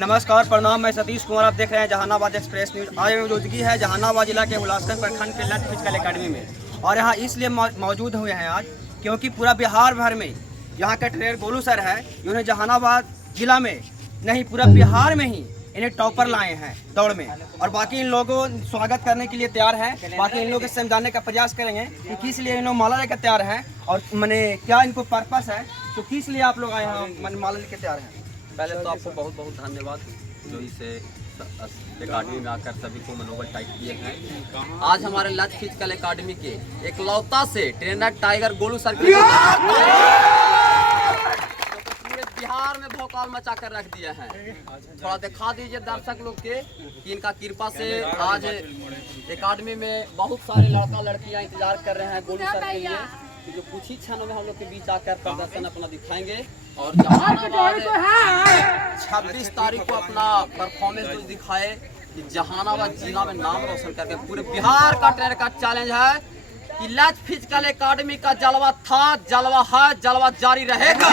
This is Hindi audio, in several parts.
नमस्कार, प्रणाम। मैं सतीश कुमार, आप देख रहे हैं जहानाबाद एक्सप्रेस न्यूज। आज मौजूदगी है जहानाबाद जिला के हुलासगंज प्रखंड के लत फिजिकल एकेडमी में, और यहाँ इसलिए मौजूद हुए हैं आज क्योंकि पूरा बिहार भर में यहाँ के ट्रेनर गोलू सर है, इन्होंने जहानाबाद जिला में नहीं पूरा बिहार में ही इन्हें टॉपर लाए हैं दौड़ में। और बाकी इन लोगों स्वागत करने के लिए तैयार हैं। बाकी इन लोगों के समझाने का प्रयास करेंगे कि किस लिए इन लोग माला लेकर तैयार हैं और मैंने क्या इनको पर्पस है, तो किस लिए आप लोग आए हैं माला लेकर तैयार हैं। पहले तो आपको बहुत बहुत धन्यवाद जो इसे एकेडमी में आकर सभी को मनोबल टाइप किए हैं। आज हमारे लत फिजिकल एकेडमी के एकलौता से ट्रेनर टाइगर गोलू सर के पूरे बिहार में भौकाल मचा कर रख दिए हैं। थोड़ा दिखा दीजिए दर्शक लोग के कि इनका कृपा से आज एकेडमी में बहुत सारे लड़का लड़कियां इंतजार कर रहे हैं गोलू सर के लिए, जो कुछ ही क्षणों में हम लोग के बीच आकर प्रदर्शन अपना दिखाएंगे। और 26 तारीख को अपना परफॉर्मेंस जो दिखाए कि जहानाबाद जिला में नाम रोशन करके पूरे बिहार का ट्रेनर का चैलेंज है कि लत फिजिकल एकेडमी का जलवा था, जलवा है, जलवा जारी रहेगा।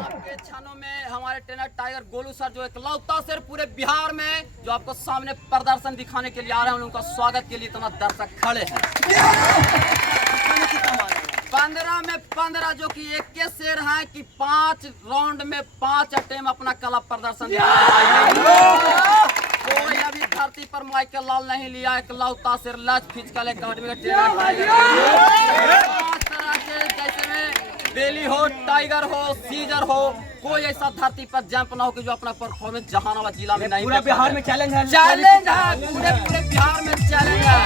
आपके क्षणों में हमारे ट्रेनर टाइगर गोलू सर जो एकलौता से पूरे बिहार में जो आपको सामने प्रदर्शन दिखाने के लिए आ रहे हैं, उनका स्वागत के लिए इतना दर्शक खड़े हैं। 15 में 15 जो कि एक के शेर है कि 5 राउंड में 5 अटेम्प्ट अपना कला प्रदर्शन कोई अभी धरती पर माइकल लाल नहीं लिया। एकलौता से लत फिजिकल एकेडमी का ट्रेनर 5 तरह के, जैसे में बेली हो, टाइगर हो, सीजर हो, कोई ऐसा धरती पर जंप ना हो कि जो अपना परफॉर्मेंस जहानाबाद जिला में नहीं। पूरा बिहार में चैलेंज है, पूरे बिहार में चैलेंज है।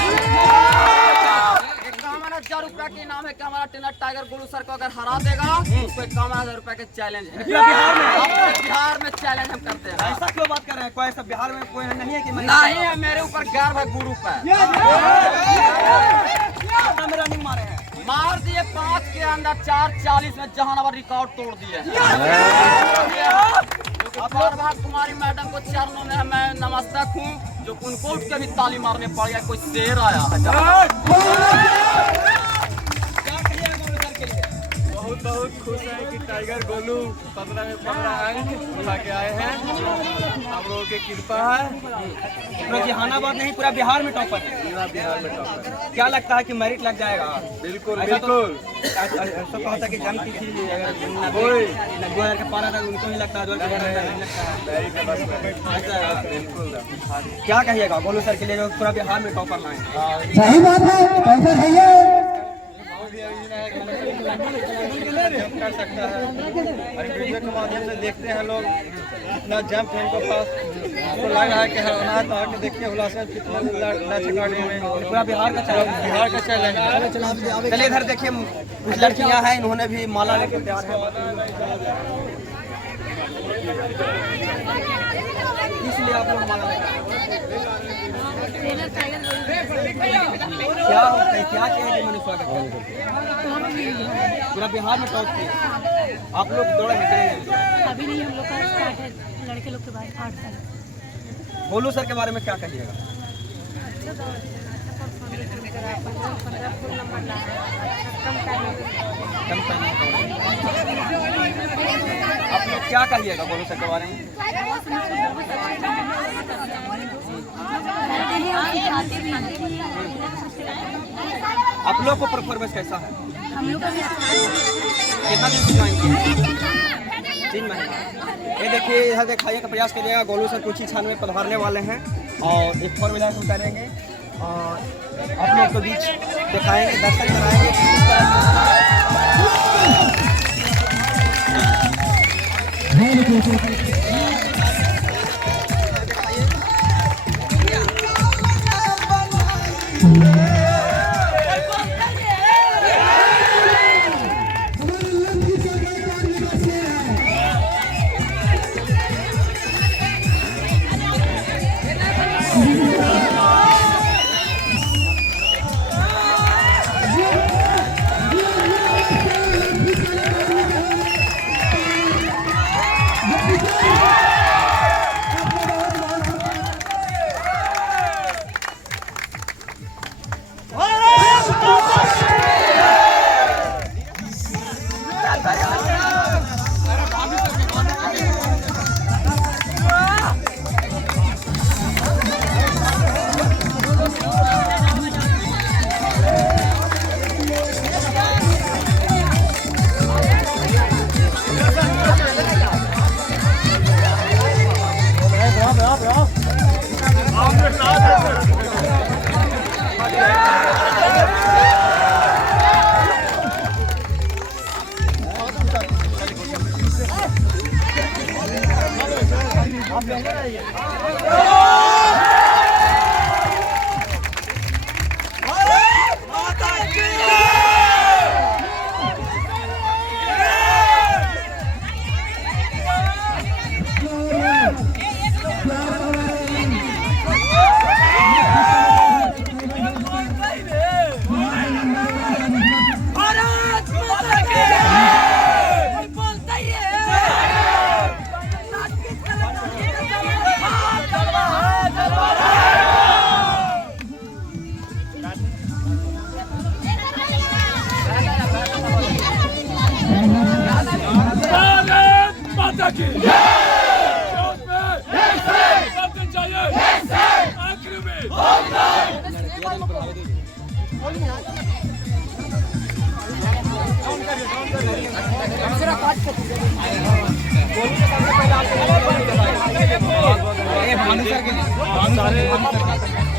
51,000 रुपया के इनाम है कि हमारा ट्रेनर टाइगर गोलू सर को अगर हरा देगा उसको 51,000 रुपया के चैलेंज है। बिहार में चैलेंज हम करते हैं। ऐसा क्यों बात कर रहे हैं? कोई ऐसा बिहार में कोई नहीं है कि नहीं है, मेरे ऊपर गर्व है गुरु पर। रनिंग मारे हैं, मार दिए 5 के अंदर 4:40 में जहानाबाद रिकॉर्ड तोड़ दिए। बार कुमारी मैडम को चरणों में मैं नमस्तक हूँ, जो उनको उठ के भी ताली मारने पड़ गया। कोई शेर आया बहुत खुश है कि टाइगर गोलू 15 में 15 अंक उठा के आए हैं। हम लोगों की कृपा है। जहानाबाद नहीं पूरा बिहार में टॉपर है। पूरा बिहार में टॉपर है। क्या लगता है कि मेरिट लग जाएगा? बिल्कुल ऐसा बिल्कुल। तो कहता कि जम की थी, कोई 2000 के पारा था उनको ही लगता है, 2000 नहीं लगता है। बिल्कुल। क्या कहिएगा गोलू सर के लिए जो पूरा बिहार में टॉपर लाए? सही बात है, टॉपर है ये। कर सकता है और वीडियो के माध्यम से देखते हैं लोग इतना जंप है इनको पास, तो लग रहा है कि हराना है। तो आके देखिए हुलासगंज लत एकेडमी में पूरा बिहार का चैलेंज है। चलिए इधर देखिए, कुछ लड़कियां हैं, इन्होंने भी माला लेके तैयार है। इसलिए आप लोग माला लेके क्या होता है, क्या चाहिए मैंने स्वागत पूरा बिहार में टॉप किया। आप लोग दौड़े हैं? अभी नहीं, हम लोग का स्टार्ट है लड़के लोग के बाद 8 साल। गोलू सर के बारे में क्या कहिएगा? आप लोग क्या कहिएगा गोलू सर के बारे में? आप लोग को परफॉर्मेंस कैसा है? हम लोग का कितना दिन से ज्वाइन किया? 3 महीना। ये देखिए, यहाँ दिखाने का प्रयास करिएगा। गोलू सर कुछ ही क्षण में पधारने वाले हैं और एक 4 व्हीलर उतारेंगे और आप लोग के बीच दिखाएंगे, दर्शन कराएंगे। जो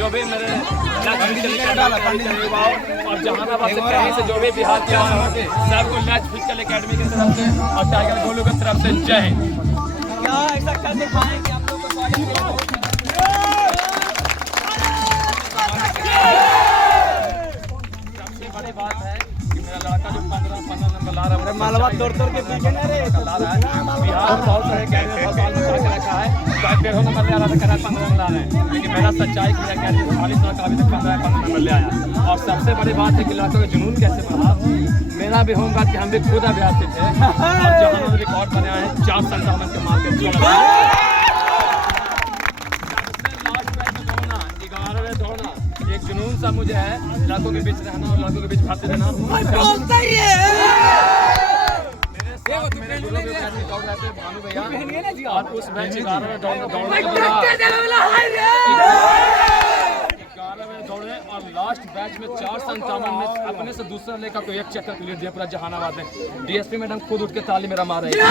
भी मेरे और जहानाबाद से कहीं से जो भी बिहार के सबको लैच फिजिकल एकेडमी की तरफ से और टाइगर गोलू की तरफ से जय हिंद। क्या ऐसा कर दिखाएं कि आप लोग को स्वागत सबसे बड़ी बात है कि मेरा लड़का जो 15 नंबर ला रहा है मालवा तोड़ के ला रहा है। बिहार में बहुत सारे अकेडमी बहुत साल में के रखा है, चाहे 13 नंबर ले आ रहा था, कह रहा 15 नंबर ला रहे हैं, लेकिन मेरा सच्चाई की अकेडमी 40 साल का अभी तक 15 नंबर ले आया। और सबसे बड़ी बात है कि लड़कों का जुनून कैसे बढ़ा। मेरा भी होगा कि हम भी खुद अभ्यासी थे और जहाँ रिकॉर्ड बनाया है 4 संतावन के मार के 11वें दौड़ना एक जुनून सा मुझे है, लड़कों के बीच रहना और लड़कों के बीच भागते रहना। मेरे गुरु भी दौड़ रहे थे भानु भैया, और उस मैच 11वें दौड़े और लास्ट बैच में 4:57 में अपने से दूसरा लेकर को एक चक्कर क्लियर दिया पूरा जहानाबाद में। डीएसपी मैडम खुद उठ के ताली मेरा मार रही है।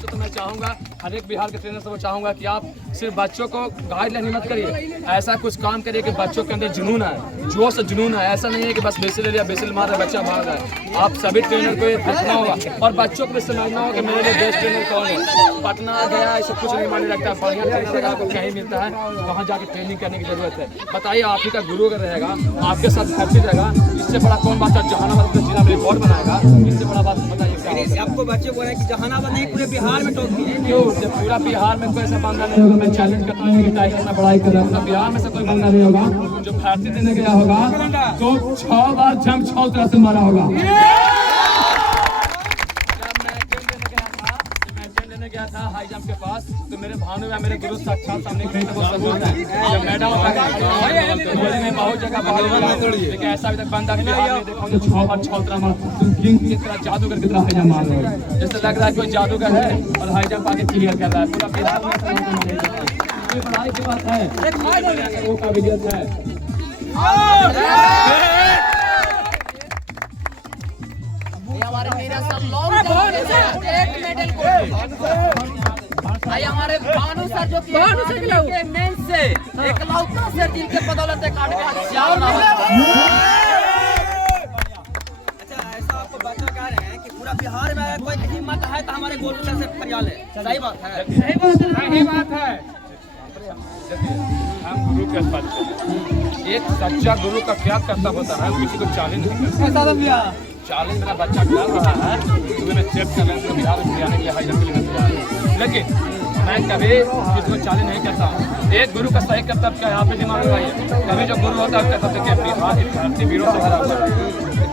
तो मैं चाहूंगा हर एक बिहार के ट्रेनर से वो चाहूंगा कि आप सिर्फ बच्चों को गाइडलाइन मत करिए, ऐसा कुछ काम करिए कि बच्चों के अंदर जुनून है, जोश जुनून है। ऐसा नहीं है कि बस बेसिल ले लिया, बेसिल मार रहा है, बच्चा भाग रहा है। आप सभी ट्रेनर को ये देखना होगा और बच्चों को भी समझना होगा कि मेरे लिए बेस्ट ट्रेनर कौन है। पटना गया ऐसा कुछ नहीं माने रखता, बढ़िया ट्रेनर आपको कहीं मिलता है, वहाँ जाके ट्रेनिंग करने की जरूरत है। बताइए आप ही का गुरु अगर रहेगा, आपके साथ हैप्पी रहेगा, इससे बड़ा कौन बात है। जहानाबाद का जिला में रिकॉर्ड बनाएगा, इससे बड़ा बात बताइए क्या। आपको बच्चे बोल रहे हैं कि जहानाबाद नहीं पूरे बिहार में टॉप किए। क्यों जब पूरा बिहार में कोई ऐसा बंदा नहीं होगा, मैं चैलेंज करता हूँ कि टाइगर में पढ़ाई कर रहा हूँ, बिहार में से कोई बंदा नहीं होगा जो भारतीय देने गया होगा तो 6 बार जंप 6 तरह से मारा होगा। गया था हाई जंप के पास, तो मेरे भानु या मेरे गुरु साक्षात सामने खड़े थे, वो सबूत है। जब मैडम में बहुत जगह लेकिन ऐसा अभी तक बंदा बिहार में देखा जो 6 बार 6 तरह तुम किंग की तरह जादूगर की तरह हाई जंप मार रहे हो, जैसे लग रहा है कोई जादूगर है और हाई जंप आके क्लियर कर रहा है। पूरा बिहार में पढ़ाई की बात है, वो काबिलियत है। हमारे मेरा सब लॉन्ग एक मेडल को हमारे भानु सर जो कि के मेन से एक लौता से दिल के बदौलत काट के अच्छा ऐसा आपको बच्चा कह रहे हैं कि पूरा बिहार में कोई हिम्मत है तो हमारे गोलू सर से फरियाल है। सही बात है, सही बात है। हम गुरु के साथ एक सच्चा गुरु का क्या कर्तव्य होता है, किसी को चैलेंज नहीं करता। चैलेंज मेरा बच्चा कर रहा है, तो मैं चेक कर रहा हूँ बिहार में आने के लिए हाई जंप के लिए, लेकिन मैं कभी किसी को चैलेंज नहीं करता। एक गुरु का सही कर्तव्य क्या है, आप दिमाग लगाइए। कभी जो गुरु होता है कहता है कि बिहार की धरती वीरों से भरा हुआ है,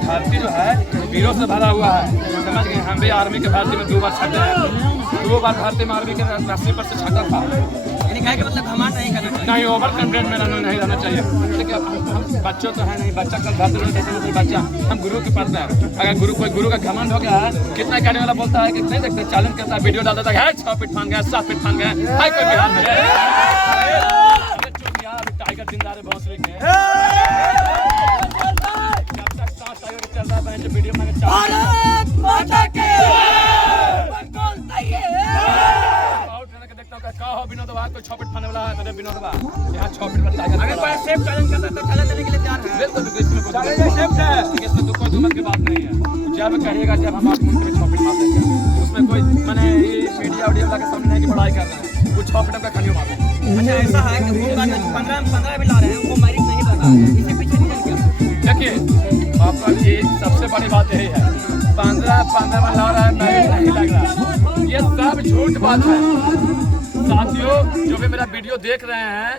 धरती जो है वीरों से भरा हुआ है। समझ गए, हम भी आर्मी के भर्ती में 2 बार छटे हैं, 2 बार भर्ती में आर्मी के 80 पर से छटा था। यानी कि मतलब घमंड नहीं करना चाहिए, नहीं ओवर कॉन्फिडेंट में नहीं रहना चाहिए। देखिए हम बच्चों तो है नहीं, बच्चा कल भर्ती में बच्चा हम गुरु के पढ़ते हैं। अगर कोई गुरु का घमंड हो गया है, कितना कहने वाला बोलता है कि नहीं देखते चैलेंज करता है, वीडियो डालता है 6 फीट फांग गया 7 फीट फांग गया, हाई कोई बिहार में टाइगर जिंदा है भोसड़ी के जब तक सांस टाइगर के चल रहा है वीडियो में भारत माता के का हो विनोद बाबा कोई 6 फीट फाने वाला है, तो विनोद बाबा यहाँ 6 फीट पर टाइगर अगर कोई सेफ चैलेंज करता है तो चैलेंज देने के लिए तैयार है। बिल्कुल इसमें कोई दुमत की बात नहीं है। जब कहिएगा जब हम आप मुंह में 6 फीट मारते हैं इसमें कोई मैंने मीडिया वीडियो वाला के सामने नहीं कि पढ़ाई कर रहे हैं, कुछ 6 फीट का खनियों मार रहे हैं। अच्छा ऐसा है कि होमगार्ड 15 भी ला रहे हैं, उनको मेरिट नहीं लगा, इसके पीछे रीजन क्या है? देखिए आपका ये सबसे बड़ी बात यही है, 15 में ला रहा है मेरिट नहीं लग रहा, ये सब झूठ बात है। साथियों जो भी मेरा वीडियो देख रहे हैं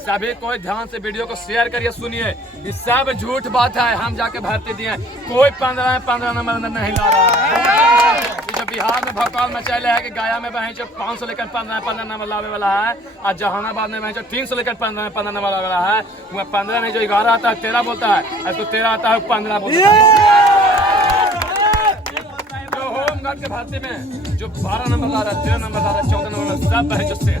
सभी कोई ध्यान से वीडियो को शेयर करिए, सुनिए, ये सब झूठ बात है। हम जाके भर्ती दिए, कोई 15 नंबर नहीं ला रहा है। जो बिहार में भौकाल मचाले है कि गया में बहन 500 लेकर 15 नंबर लावे वाला है, और जहानाबाद में बहन 300 लेकर 15 नंबर लावे वाला है। वह 15 नहीं, जो 11 आता है 13 बोलता है, और तो 13 आता है 15 बोलता है। जो होमगार्ड के भर्ती में जो 12 नंबर ला रहा है, 13 नंबर ला रहा है, 14 नंबर सब है जो से